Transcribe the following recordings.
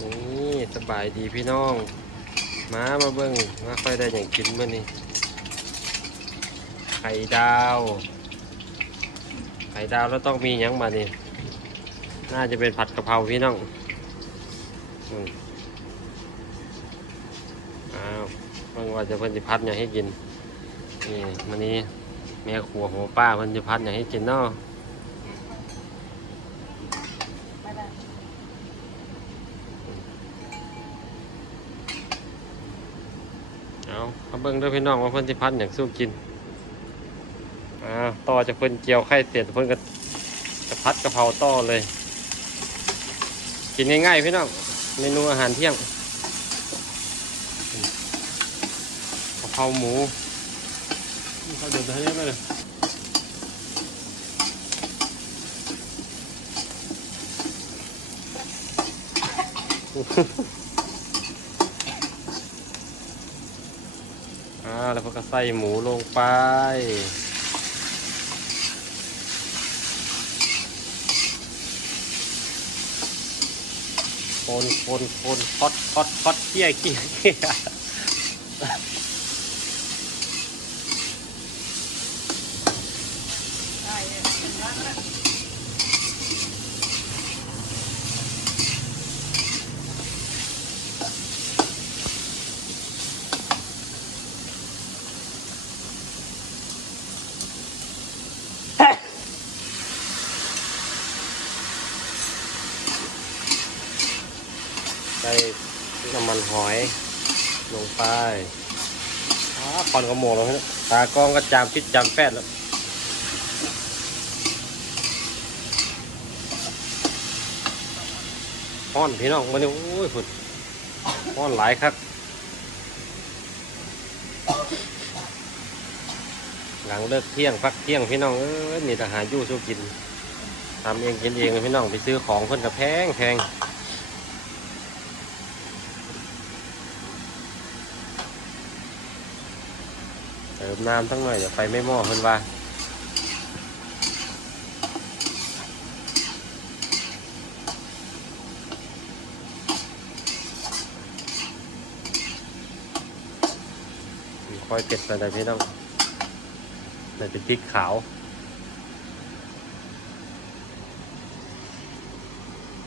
นี่สบายดีพี่น้อง มามาเบิ้งมาค่อยได้อย่างกินมื่อนี้ไข่ดาว ไข่ดาวแล้วต้องมียังมานี่น่าจะเป็นผัดกะเพราพี่น้องอ้าวเบิ่งว่าจะเพิ่นจะพัดหยังให้กินนี่มันนี้แม่ครัวหัวป้าเพิ่นจะพัดหยังให้กินเนาะ เอาเอาเบิ่งเด้วยพี่น้องว่าเพิ่นสิพัดอย่างสู้กินอ่าต่อจากเพิ่นเจียวไข่เสร็จเพิ่นก็จะพัดกะเพราต่อเลย กินง่ายๆพี่น้องเมนูอาหารเที่ยงกะเพราหมูเขาเดินไปให้ได้เลย อ่า แล้วพกก็ใส่หมูลงไป คนคนคนคอดคอดคอดเกี้ยเกี้ยเกี้ย ใส่น้ำมันหอย ลงไปอ้าคอนกระโมงแล้วพี่น้องตากล้องก็จามพิษจามแปดแล้วห้อนพี่น้องมาเนี่ยโอ้ยฝุ่นห้อนหลายครับหลังเลิกเที่ยงพักเที่ยงพี่น้องเอ้ยนี่ทหารยู่สู้กินทำเองกินเองเลยพี่น้องไปซื้อของเพิ่นกับแพงแพง ติมน้ำทั้งหน่อยเดี๋ยวไฟไม่หม้อเพิ่นว่าคอยเก็บไปเลยพี่น้องเดี๋ยวเป็นพริกขาว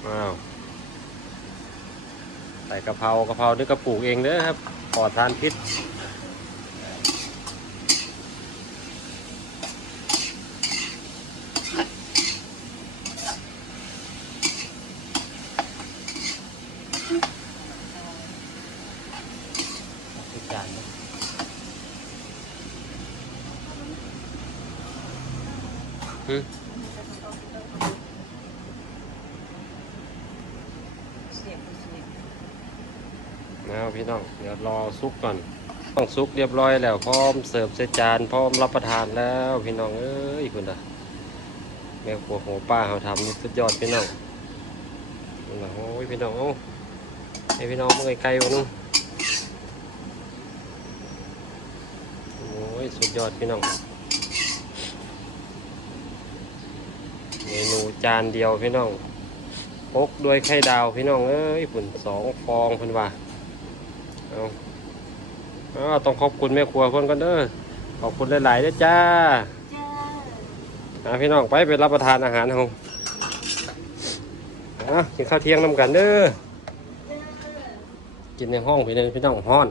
อ้าวใส่กะเพรากะเพรานี่ก็ปลูกเองเด้อครับปลอดสารพิษทุกอย่างนะฮึ นะครับพี่น้อง เดี๋ยวรอซุกก่อน ต้องซุกเรียบร้อยแล้ว พร้อมเสิร์ฟใส่จาน พร้อมรับประทานแล้วพี่น้อง เอ้ยคุณอะแม่ครัวของป้าเขาทำสุดยอดพี่น้องโอ้ยพี่น้องโอ้ให้พี่น้องเมื่อไกลๆวะนู้นโอ้ยสุดยอดพี่น้อง เมนูจานเดียวพี่น้องพกด้วยไข่ดาวพี่น้องเอ้ยฝุ่นสองฟองเพิ่นว่าเอาเอาต้องขอบคุณแม่ครัวเพิ่นกันเด้อขอบคุณหลายๆเด้อจ้าอ่าพี่น้องไปไปรับประทานอาหารเฮาอะกินข้าวเที่ยงนำกันเด้อกินในห้องพี่น้องพี่น้องห้อน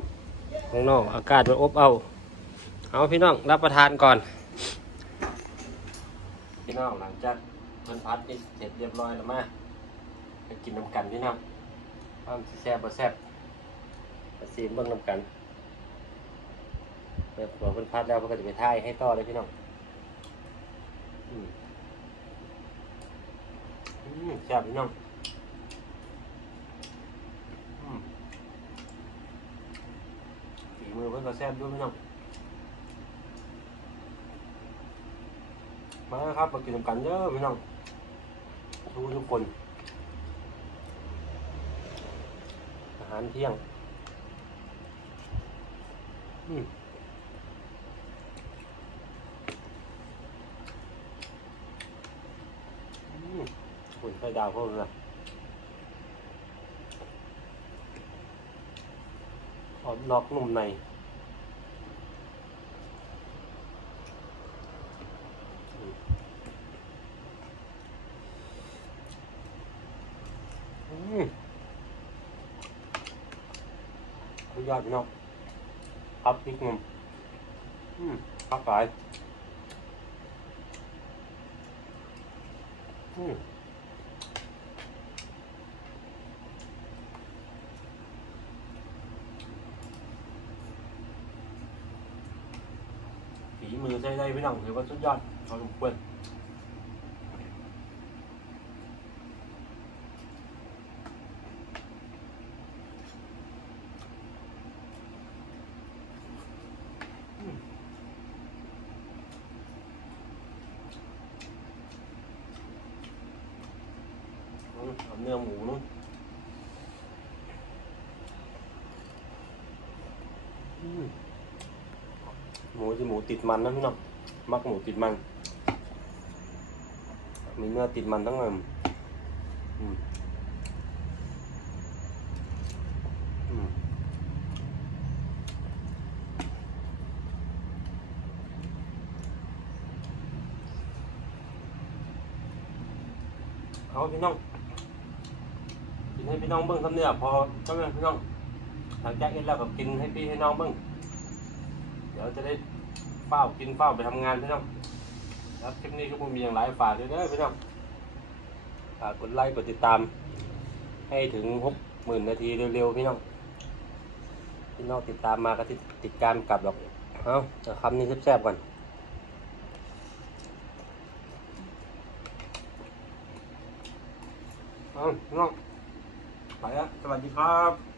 ข้างนอกอากาศมันอบเอาเอาพี่น้องรับประทานก่อน พี่น้องหลังจาก เพิ่นพัดนี่เสร็จเรียบร้อยแล้วมาไปกินน้ำกันพี่น้องความแซ่บบ่แซ่บมาซีมเบิ่งน้ำกันเมื่อผมเพิ่นพัดแล้วเพิ่นก็จะไปท่ายให้ต่อเลยพี่น้องอืมอืมแซ่บพี่น้องอืมฝีมือเพิ่นก็แซ่บด้วยพี่น้องมาครับมากินน้ำกันเด้อพี่น้อง รู้ทุกคน อาหารเที่ยง อืมคุณไข่ดาวเพิ่มนะออกนอกนุ่มใน สุดยอดพี่น้องครับพริกงมอืมพักหลายอืมฝีมือใช้ได้พี่น้องถือว่าสุดยอดพอสมควร อืมเอาเนื้อหมูนู้นอืมหมูจะหมูติดมันน ให้พี่น้องเบิ้งคำเนี่ยพอใช่ไหมพี่น้องหลังจากเอ็นแล้วก็กินให้พี่ให้น้องเบิ้งเดี๋ยวจะได้เฝ้ากินเฝ้าไปทำงานพี่น้องแล้วคลิปนี้ก็คงมีอย่างไรฝากด้วยเด้อพี่น้องฝากกดไลค์กดติดตาม ให้ถึงหกหมื่นนาทีเร็วๆพี่น้องพี่น้องติดตามมาก็ติดติดการกลับหรอกเอาเอาคำนี้แซ่บๆก่อนเอาพี่น้อง ไปแล้วสวัสดีครับ